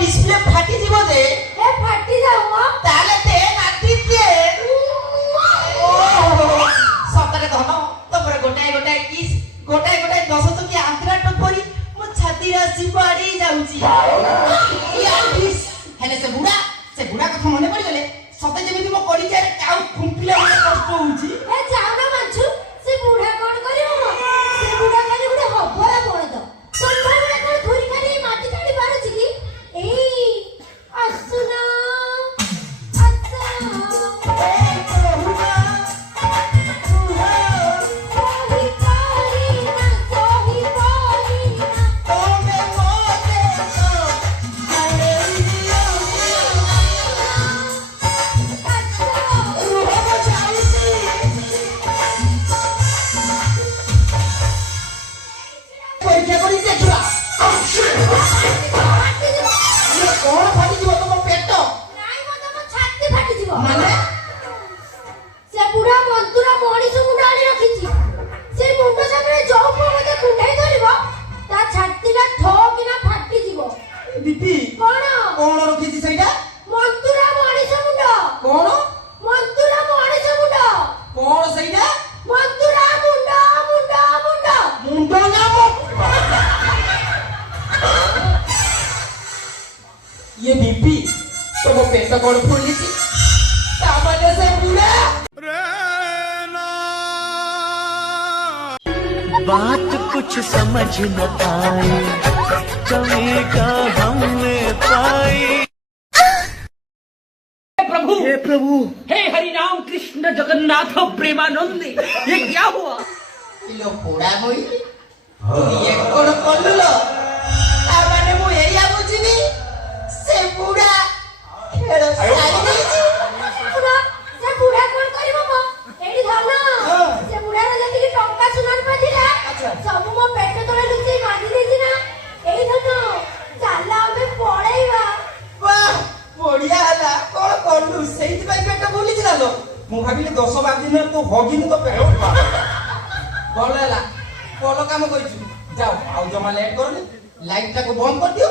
display फाटी जीवो जे ए फाटी जाऊ म ताले ते नाटी दे सतरे धन तमरे गोटाए किस गोटाए 10 तो की आंतरा टपरी मो छाती रासी बाड़ी जाउची यार किस हेले से बुढ़ा कथा मने पड़ी गले सते जेमिति मो करी के काउ फुंकिला कष्ट होउची ए जाऊ ना माछु से बुढ़ा कोन करिवो म से बुढ़ा खाली गुडे हबरा पड़े तो तोमरा गुडे कोन धुरी खाली माटी ताड़ी पारुची की ए असुना ये बीपी तो वो पेट कौन फूली थी सामान्य से पूरा बात कुछ समझ न आई कमी का हमने पाई हे प्रभु हे हरि राम कृष्ण जगन्नाथ प्रेमानंद ये क्या हुआ किलो पोड़ा मोई ये कोन कोल्लो सामान्य मु एरिया बुझिनी से बुढ़ा खेल सारी देछि से बुढ़ा कोन करिवो म एडी धन से बुढ़ा रे जति की टंका सुनान पाजिला सब मो पेट तळे लुचि मादी देछि ना एई धन चाला हम पळेइबा वाह बढ़िया हला कोन कोल्लु सेति पई पेट बुली जिलालो मु भाबिले 10-12 दिन तो हगिनु तो पेट बोल हला बोल काम कइछु जाओ आउ जमा लेट करनी लाइट टाको बंद कर दियो